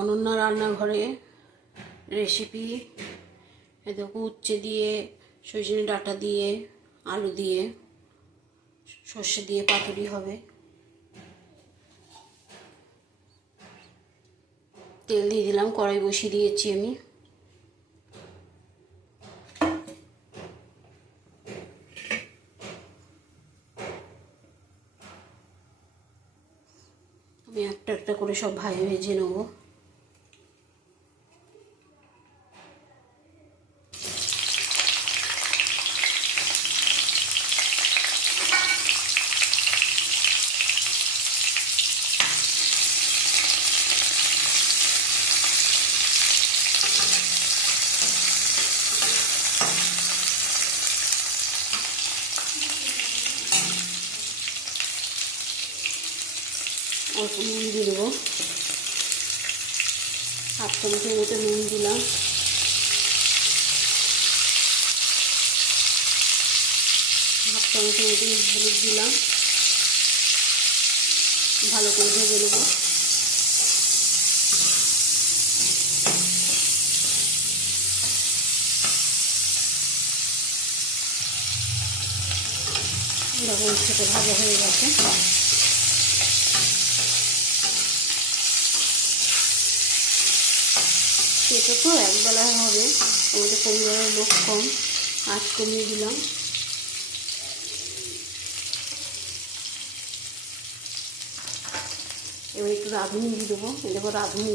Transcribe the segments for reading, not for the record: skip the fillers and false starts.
অনন্যা রান্নাঘরে রেসিপি। এ দেখো উচ্ছে দিয়ে, সজনে ডাঁটা দিয়ে, আলু দিয়ে, সর্ষে দিয়ে পাতুরি হবে। তেল দিয়ে দিলাম, কড়াই বসিয়ে দিয়েছি আমি। আমি একটা একটা করে সব ভেজে নেবো। অল্প নুন দিয়ে দেবো, হাফ চামচের মতো নুন দিলাম। হাফ চামচের মতো হলুদ দিলাম। ভালো করে ভেজে নেবো। দেখো উচ্ছেটা ভাজা হয়ে গেছে। এটা তো একবেলায় হবে, আমাদের পরিবারের লোক কম, আজ কমিয়ে দিলাম। এবার একটু রাঁধুনি দিয়ে দেবো। দেখো রাঁধুনি,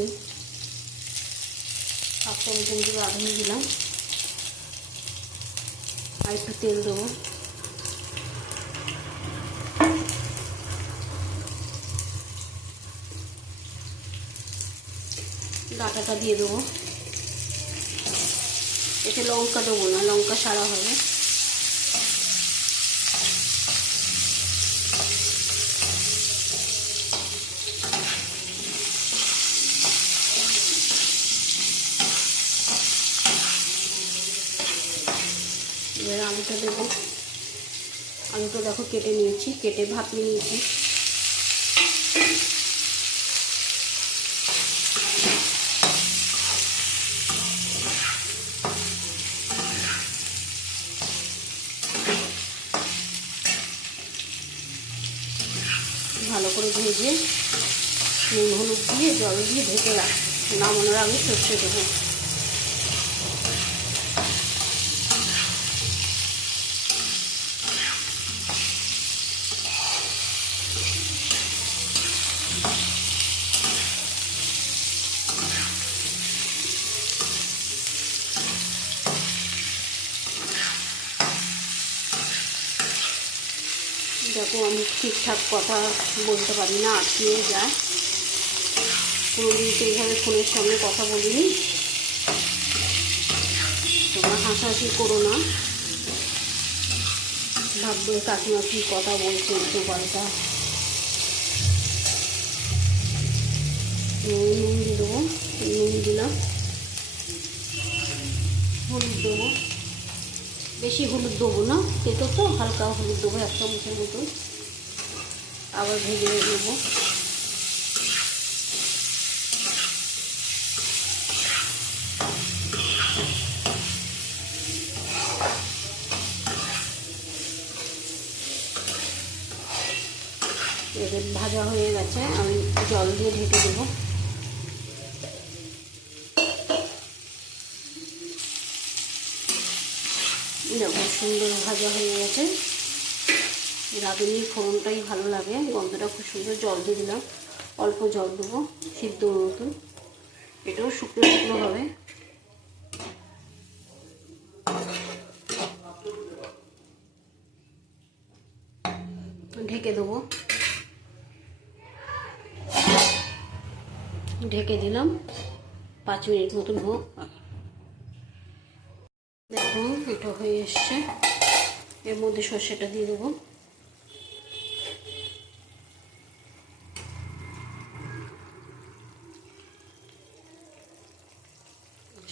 হাফ চামচের মতো রাঁধুনি দিলাম। আর একটু তেল দেবো। ডাঁটাটা দিয়ে দেবো। এতে লঙ্কা দেবো না, লঙ্কা সারা হবে। এবার আলুটা দেবো। আলুটা দেখো কেটে নিয়েছি, কেটে ভাপিয়ে নিয়েছি। ভালো করে ভেজে নুন হলুদ দিয়ে জল দিয়ে ঢেকে রাখ। নামানোর আগে সর্ষে দেবো। দেখো আমি ঠিকঠাক কথা বলতে পারি না, আটকিয়ে যায়। কোনোদিন তো এইভাবে ফোনের সামনে কথা বলিনি। তোমরা হাসাহাসি করো না, ভাববে কাকিমা কী কথা বলছে একটু পাল্টা। নুন দিয়ে দেবো, নুন দিলাম। হলুদ দেবো, বেশি হলুদ দেবো না, তেতো তো, হালকা হলুদ দেবো 1 চামচের মতো। আবার ভেজে নেবো। এদের ভাজা হয়ে গেছে, আমি জল দিয়ে ঢেকে দেবো। দেখো সুন্দর ভাজা হয়ে গেছে। রাঁধুনির ফোড়নটাই ভালো লাগে, গন্ধটা খুব সুন্দর। জল দিয়ে দিলাম, অল্প জল দেবো সিদ্ধ মতন। এটাও শুকনো শুকনো হবে। ঢেকে দেবো। ঢেকে দিলাম, 5 মিনিট মতন হোক। দেখুন এটা হয়ে এসছে। এর মধ্যে সর্ষেটা দিয়ে দেবো।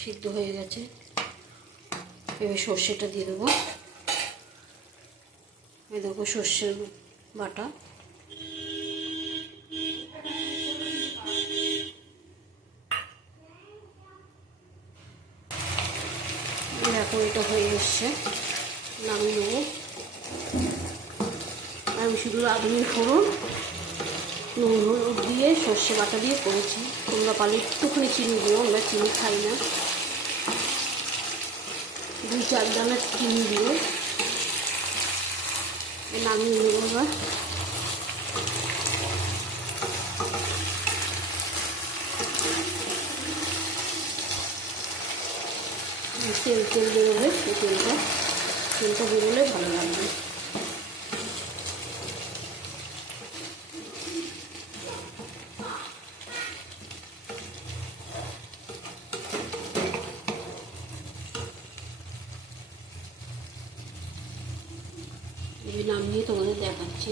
সিদ্ধ হয়ে গেছে। এবার সর্ষেটা দিয়ে দেবো। এই দেখো সর্ষের বাটা। দেখো এটা হয়ে এসছে, নামিয়ে নেবো। আমি শুধু রাঁধুনি ফোড়ন, নুন হলুদ দিয়ে সর্ষে বাটা দিয়ে করেছি। তোমরা পারলে একটুখানি চিনি দিও, আমরা চিনি খাই না। 2-4 দানা চিনি দিও। নামিয়ে নেবো এবার। তেল বেরোবে, সেই তেলটা বেরোলে ভালো লাগবে। এই নামিয়ে তোমাদের দেখাচ্ছি।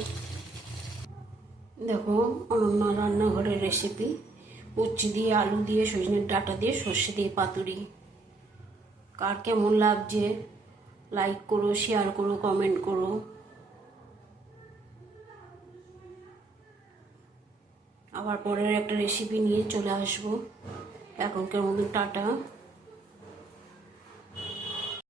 দেখো অনন্যা রান্নাঘরের রেসিপি, উচ্ছে দিয়ে, আলু দিয়ে, সজনের ডাঁটা দিয়ে, সর্ষে দিয়ে পাতুরি। কার কেমন লাগছে লাইক করো, শেয়ার করো, কমেন্ট করো। আবার পরের একটা রেসিপি নিয়ে চলে আসবো। এখনকার মতন টাটা।